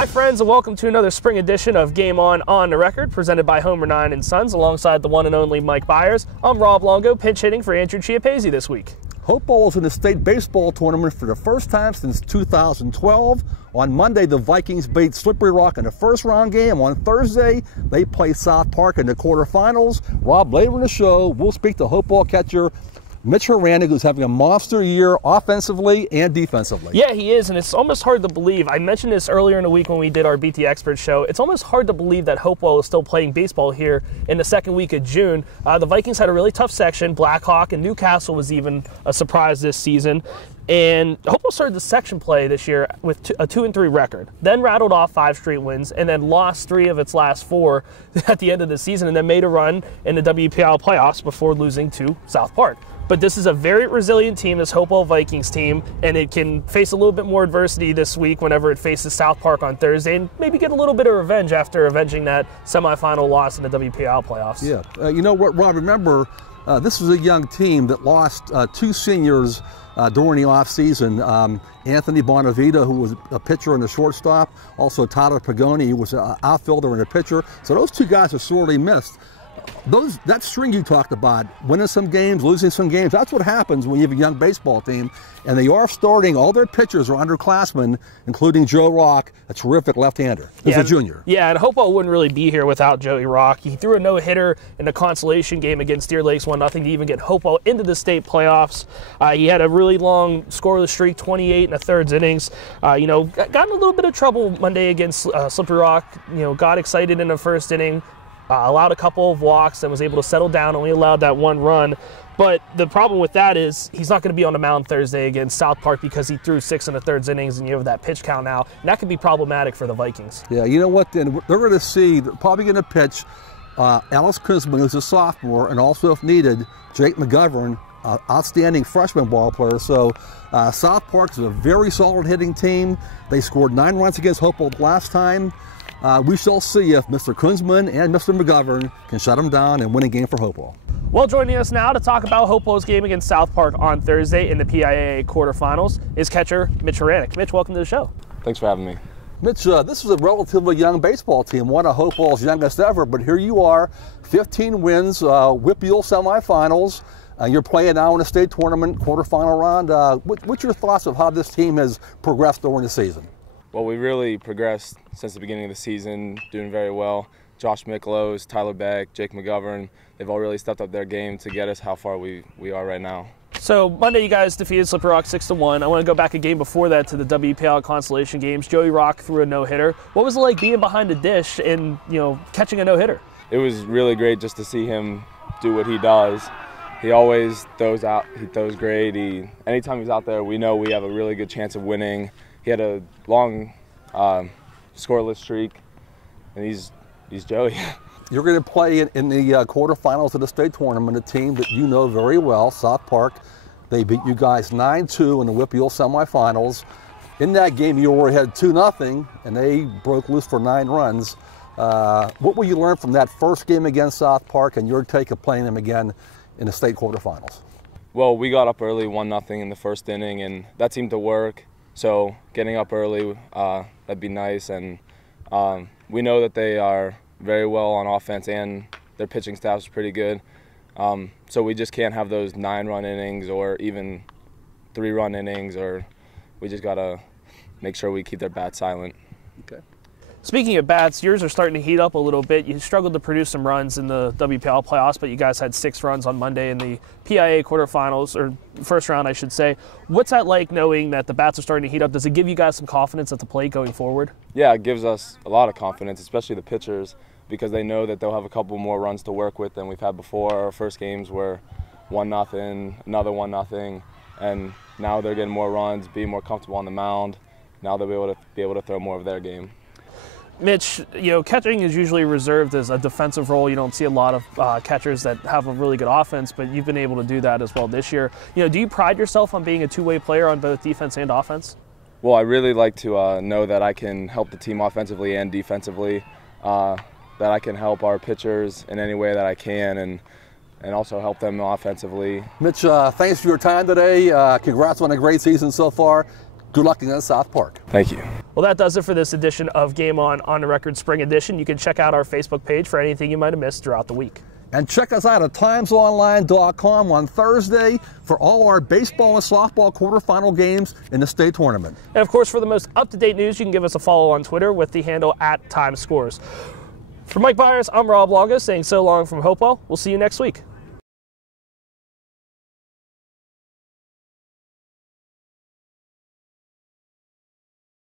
Hi friends, and welcome to another spring edition of Game On the Record, presented by Homer 9 & Sons, alongside the one and only Mike Bires. I'm Rob Longo, pinch hitting for Andrew Chiappese this week. Hopewell is in the state baseball tournament for the first time since 2012. On Monday, the Vikings beat Slippery Rock in the first round game. On Thursday, they play South Park in the quarterfinals. Rob, later in the show, we'll speak to Hopewell catcher Mitch Heranic, who's having a monster year offensively and defensively. Yeah, he is, and it's almost hard to believe. I mentioned this earlier in the week when we did our BT Expert show. It's almost hard to believe that Hopewell is still playing baseball here in the second week of June. The Vikings had a really tough section. Blackhawk and Newcastle was even a surprise this season. And Hopewell started the section play this year with a 2-3 record, then rattled off 5 straight wins, and then lost 3 of its last 4 at the end of the season, and then made a run in the WPIAA playoffs before losing to South Park. But this is a very resilient team, this Hopewell Vikings team, and it can face a little bit more adversity this week whenever it faces South Park on Thursday, and maybe get a little bit of revenge after avenging that semifinal loss in the WPIAA playoffs. Yeah, you know what, Rob, remember, this was a young team that lost 2 seniors during the offseason. Anthony Bonavita, who was a pitcher and a shortstop, also Tyler Pagoni, who was an outfielder and a pitcher. So those 2 guys are sorely missed. That string you talked about, winning some games, losing some games, that's what happens when you have a young baseball team. And they are starting, all their pitchers are underclassmen, including Joe Rock, a terrific left-hander. He's a junior. Yeah, and Hopewell wouldn't really be here without Joey Rock. He threw a no-hitter in a consolation game against Deer Lakes 1-0 to even get Hopewell into the state playoffs. He had a really long scoreless streak, 28 1/3 innings. You know, got in a little bit of trouble Monday against Slippery Rock. You know, got excited in the first inning. Allowed a couple of walks and was able to settle down, only allowed that 1 run. But the problem with that is he's not going to be on the mound Thursday against South Park because he threw 6 1/3 innings and you have that pitch count now. And that could be problematic for the Vikings. Yeah, you know what, then they're going to see, they're probably going to pitch Alice Kunzman, who's a sophomore, and also, if needed, Jake McGovern, outstanding freshman ball player. So South Park is a very solid hitting team. They scored 9 runs against Hopewell last time. We shall see if Mr. Kunzman and Mr. McGovern can shut them down and win a game for Hopewell. Well, joining us now to talk about Hopewell's game against South Park on Thursday in the PIAA quarterfinals is catcher Mitch Heranic. Mitch, welcome to the show. Thanks for having me. Mitch, this is a relatively young baseball team, one of Hopewell's youngest ever, but here you are, 15 wins, WPIAA semifinals. You're playing now in a state tournament, quarterfinal round. What's your thoughts of how this team has progressed during the season? Well, we really progressed since the beginning of the season, doing very well. Josh Miklos, Tyler Beck, Jake McGovern, they've all really stepped up their game to get us how far we are right now. So Monday you guys defeated Slippery Rock 6-1. I want to go back a game before that to the WPIAA consolation games. Joey Rock threw a no-hitter. What was it like being behind the dish and, you know, catching a no-hitter? It was really great just to see him do what he does. He always throws out, he throws great. Anytime he's out there, we know we have a really good chance of winning. He had a long scoreless streak, and he's Joey. You're going to play in the quarterfinals of the state tournament, a team that you know very well, South Park. They beat you guys 9-2 in the WPIAA semifinals. In that game, you were ahead 2-0, and they broke loose for 9 runs. What will you learn from that first game against South Park and your take of playing them again in the state quarterfinals? Well, we got up early 1-0 in the first inning, and that seemed to work. So getting up early, that'd be nice. And we know that they are very well on offense and their pitching staff is pretty good. So we just can't have those 9-run innings or even 3-run innings, or we just got to make sure we keep their bats silent. Okay. Speaking of bats, yours are starting to heat up a little bit. You struggled to produce some runs in the WPIAA playoffs, but you guys had 6 runs on Monday in the PIAA quarterfinals, or first round, I should say. What's that like, knowing that the bats are starting to heat up? Does it give you guys some confidence at the plate going forward? Yeah, it gives us a lot of confidence, especially the pitchers, because they know that they'll have a couple more runs to work with than we've had before. Our first games were 1-0, another 1-0, and now they're getting more runs, being more comfortable on the mound. Now they'll be able to throw more of their game. Mitch, you know, catching is usually reserved as a defensive role. You don't see a lot of catchers that have a really good offense, but you've been able to do that as well this year. You know, do you pride yourself on being a two-way player on both defense and offense? Well, I really like to know that I can help the team offensively and defensively, that I can help our pitchers in any way that I can, and also help them offensively. Mitch, thanks for your time today. Congrats on a great season so far. Good luck against South Park. Thank you. Well, that does it for this edition of Game On the Record Spring Edition. You can check out our Facebook page for anything you might have missed throughout the week. And check us out at timesonline.com on Thursday for all our baseball and softball quarterfinal games in the state tournament. And of course, for the most up-to-date news, you can give us a follow on Twitter with the handle @TimesScores. For Mike Bires, I'm Rob Longo saying so long from Hopewell. We'll see you next week.